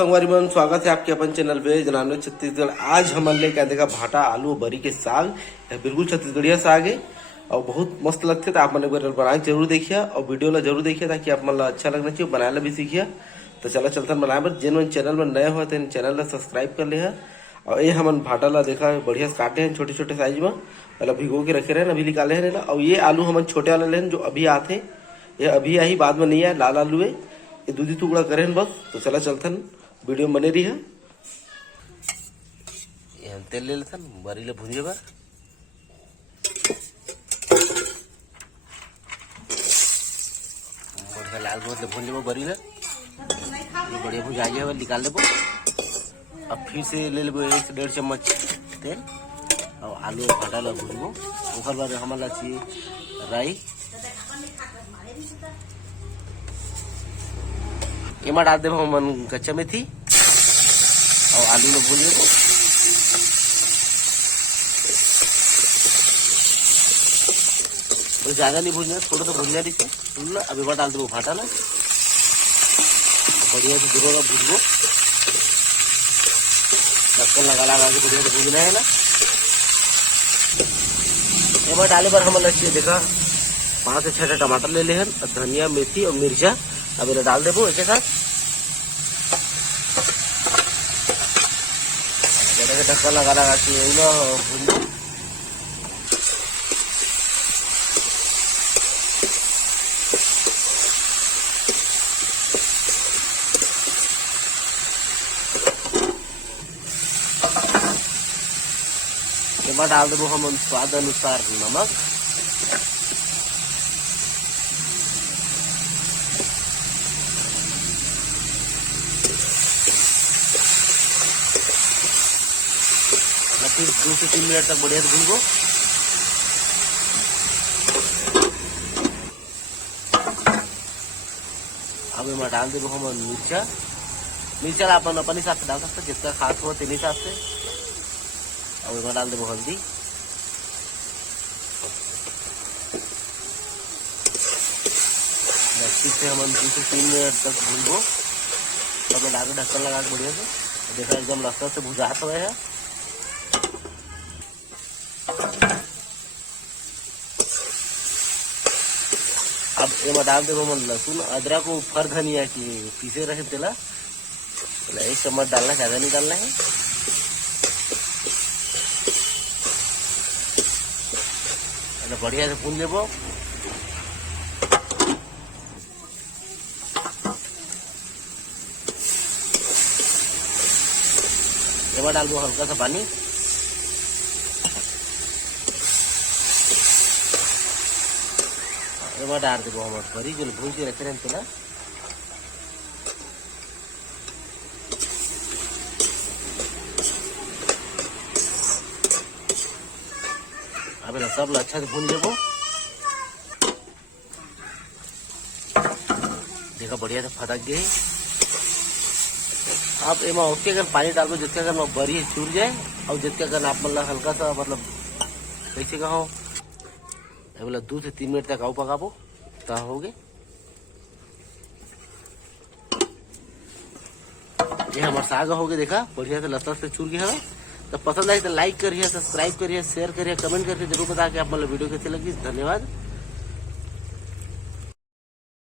संगवारी मन, स्वागत है आपके अपन चैनल पे जनानो छत्तीसगढ़। आज हमन ले क्या देखा भाटा आलू बरी के साग, बिल्कुल छत्तीसगढ़िया साग है और बहुत मस्त लगते। तो आप मन एक बार बना जरूर देखिए और वीडियो ला जरूर देखिए ताकि आप मन ला अच्छा लगना चाहिए, बनाए ला भी सीखिए। तो चला चलता बनाए बर जिन चैनल में नए हो तो चैनल ला सब्सक्राइब कर ले। और ये हमन भाटा ला देखा बढ़िया काटे हैं छोटे छोटे साइज में, पहले भिगो के रखे रहे अभी निकाले हैं ना। और ये आलू हमन छोटे वाले लेन जो अभी आते, ये अभी आई बाद में नहीं आए, लाल आलू है, ये दूधी टुकड़ा करे बस। तो चला चलथन वीडियो में बने रही है। तेल ले लेथन बरी ले भूंजे बर। बढ़िया लाल बहुत ले भूंजे बर बरी ले बढ़िया भूंजा जाए निकाल देबो। अब फिर से ले लेबो 1-1.5 चम्मच तेल और आलू भाटा ला भूंजबो। ओकर बाद हमला चाहिए राई, एमा डाल देबो हमन कच्चा मेथी और आलू ला भून लेबो। तो ज्यादा नहीं भूनना, थोड़ा तो भूनना दिखे। अब एमा डाल देबो भाटा ला, बढ़िया से दोनों भूनबो। ढक्कन लगा के बढ़िया से भूनना है ना। एमा डाले बार हमन अच्छी देखा 5 से 6 टमाटर ले ले हन, धनिया मेथी और मिर्चा अब इन्हें डाल देबो एक साथ। ढक्कन लगा के भून। एमा डाल देबो हम स्वाद अनुसार नमक, फिर 2 से 3 मिनट तक बढ़िया से भूनको। अब इसमें डाल देबो हम मिर्चा अपन अपन हिसाब से डाल सकते, जितना खास हो तेने हिसाब से। अब इसमें डाल देबो हल्दी, फिर से हम 2 से 3 मिनट तक भूनको। अब डाल के ढक्कन लगा के बढ़िया से देखा एकदम लस्सा से भुजात हुए है। अब एमा डाल देबो हम लहसुन अदरक को फर धनिया की पीसे रखे तेला 1 चम्मच डालना, ज्यादा नहीं डालना है। बढ़िया से भून लेबो। एमा डालबो हल्का सा पानी, एमा डाल देबो हम बरी जो भून के रखे रहते ना। अब सब अच्छा से भून लेबो। देखा बढ़िया से फटक गए। आप एमा ओके अगर पानी डालबो जिसके अगर बरी चूर जाए और जिसके अगर आप मतलब हल्का सा मतलब कैसे कहो 2 से 3 मिनट तक आओ पकाबो तो हो गए। ये हमारा साग हो गया, देखा बढ़िया से लस्सा से चूर गया है। तो पसंद आए तो लाइक करिए, सब्सक्राइब करिए, शेयर करिए, कमेंट करके जरूर बता के आप मतलब वीडियो कैसे लगी। धन्यवाद।